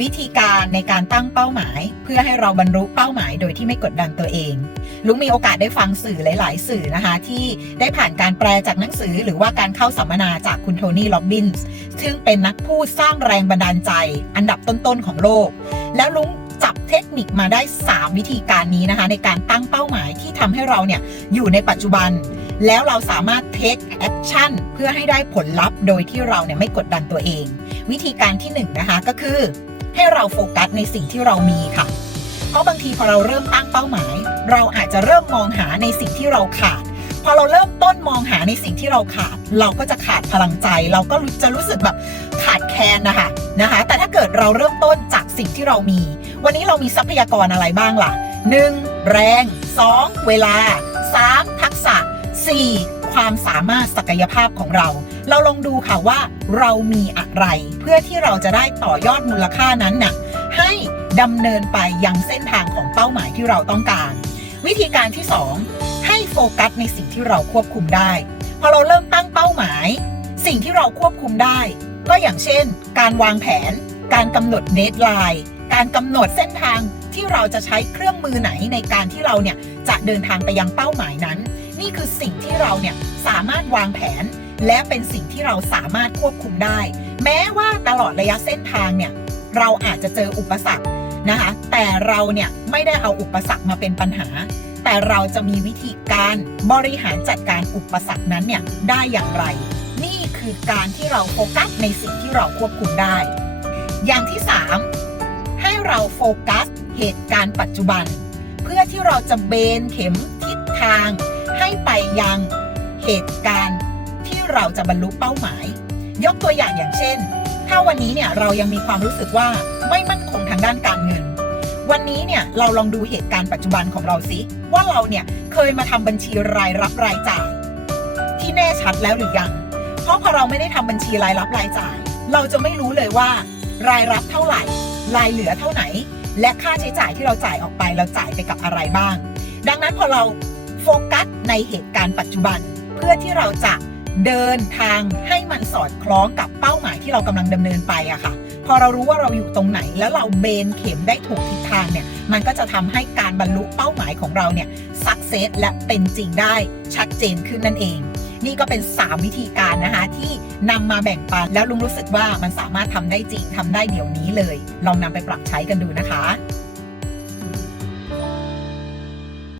วิธีการในการตั้งเป้าหมาย เพื่อให้เราบรรลุเป้าหมายโดยที่ไม่กดดันตัวเอง ลุงมีโอกาสได้ฟังสื่อหลาย ๆ สื่อนะคะ ที่ได้ผ่านการแปลจากหนังสือ หรือว่าการเข้าสัมมนาจากคุณโทนี่โรบบินส์ซึ่งเป็นนักพูดสร้างแรงบันดาลใจ อันดับต้น ๆ ของโลก แล้วลุงจับเทคนิคมาได้ 3 วิธีการนี้นะคะ ในการตั้งเป้าหมายที่ทำให้เราเนี่ยอยู่ในปัจจุบัน แล้วเราสามารถ take action เพื่อให้ได้ผลลัพธ์ โดยที่เราเนี่ยไม่กดดันตัวเอง วิธีการที่1นงนะคะก็คือ ให้เราโฟกัสในสิ่งที่เรามีค่ะ เพราะบางทีพอเราเริ่มตั้งเป้าหมาย เราอาจจะเริ่มมองหาในสิ่งที่เราขาด พอเราเริ่มต้นมองหาในสิ่งที่เราขาด เราก็จะขาดพลังใจ เราก็จะรู้สึกแบบขาดแคลนนะคะนะคะ แต่ถ้าเกิดเราเริ่มต้นจากสิ่งที่เรามี วันนี้เรามีทรัพยากรอะไรบ้างล่ะ 1. แรง 2. เวลา 3. ทักษะ 4. ความสามารถศักยภาพของเรา เราลองดูค่ะว่าเรามีอะไร เพื่อที่เราจะได้ต่อยอดมูลค่านั้นน่ะให้ดำเนินไปยังเส้นทางของเป้าหมายที่เราต้องการ วิธีการที่ 2 ให้โฟกัสในสิ่งที่เราควบคุมได้ พอเราเริ่มตั้งเป้าหมาย สิ่งที่เราควบคุมได้ ก็อย่างเช่น การวางแผน การกำหนดเดทไลน์การกำหนดเส้นทางที่เราจะใช้เครื่องมือไหนในการที่เราเนี่ยจะเดินทางไปยังเป้าหมายนั้น นี่คือสิ่งที่เราเนี่ยสามารถวางแผน และเป็นสิ่งที่เราสามารถควบคุมได้ แม้ว่าตลอดระยะเส้นทางเนี่ยเราอาจจะเจออุปสรรคนะคะ แต่เราเนี่ยไม่ได้เอาอุปสรรคมาเป็นปัญหา แต่เราจะมีวิธีการบริหารจัดการอุปสรรคนั้นเนี่ยได้อย่างไร นี่คือการที่เราโฟกัสในสิ่งที่เราควบคุมได้ อย่างที่ 3 ให้เราโฟกัสเหตุการณ์ปัจจุบัน เพื่อที่เราจะเบนเข็มทิศทาง ให้ไปยังเหตุการณ์ เราจะบรรลุเป้าหมาย ยกตัวอย่างอย่างเช่น ถ้าวันนี้เนี่ยเรายังมีความรู้สึกว่าไม่มั่นคงทางด้านการเงิน วันนี้เนี่ยเราลองดูเหตุการณ์ปัจจุบันของเราสิว่าเราเนี่ยเคยมาทำบัญชีรายรับรายจ่าย ที่แน่ชัดแล้วหรือยัง เพราะพอเราไม่ได้ทำบัญชีรายรับรายจ่าย เราจะไม่รู้เลยว่า รายรับเท่าไหร่ รายเหลือเท่าไหน และค่าใช้จ่ายที่เราจ่ายออกไปเราจ่ายไปกับอะไรบ้าง ดังนั้นพอเราโฟกัสในเหตุการณ์ปัจจุบันเพื่อที่เราจะ เดินทางให้มันสอดคล้องกับเป้าหมายที่เรากำลังดำเนินไปอะค่ะ พอเรารู้ว่าเราอยู่ตรงไหน แล้วเราเบนเข็มได้ถูกทิศทางเนี่ย มันก็จะทำให้การบรรลุเป้าหมายของเราเนี่ยสักเซสและเป็นจริงได้ชัดเจนขึ้นนั่นเอง นี่ก็เป็น 3 วิธีการนะคะที่นำมาแบ่งปันแล้วลุงรู้สึกว่ามันสามารถทำได้จริงทำได้เดี๋ยวนี้เลย ลองนำไปปรับใช้กันดูนะคะ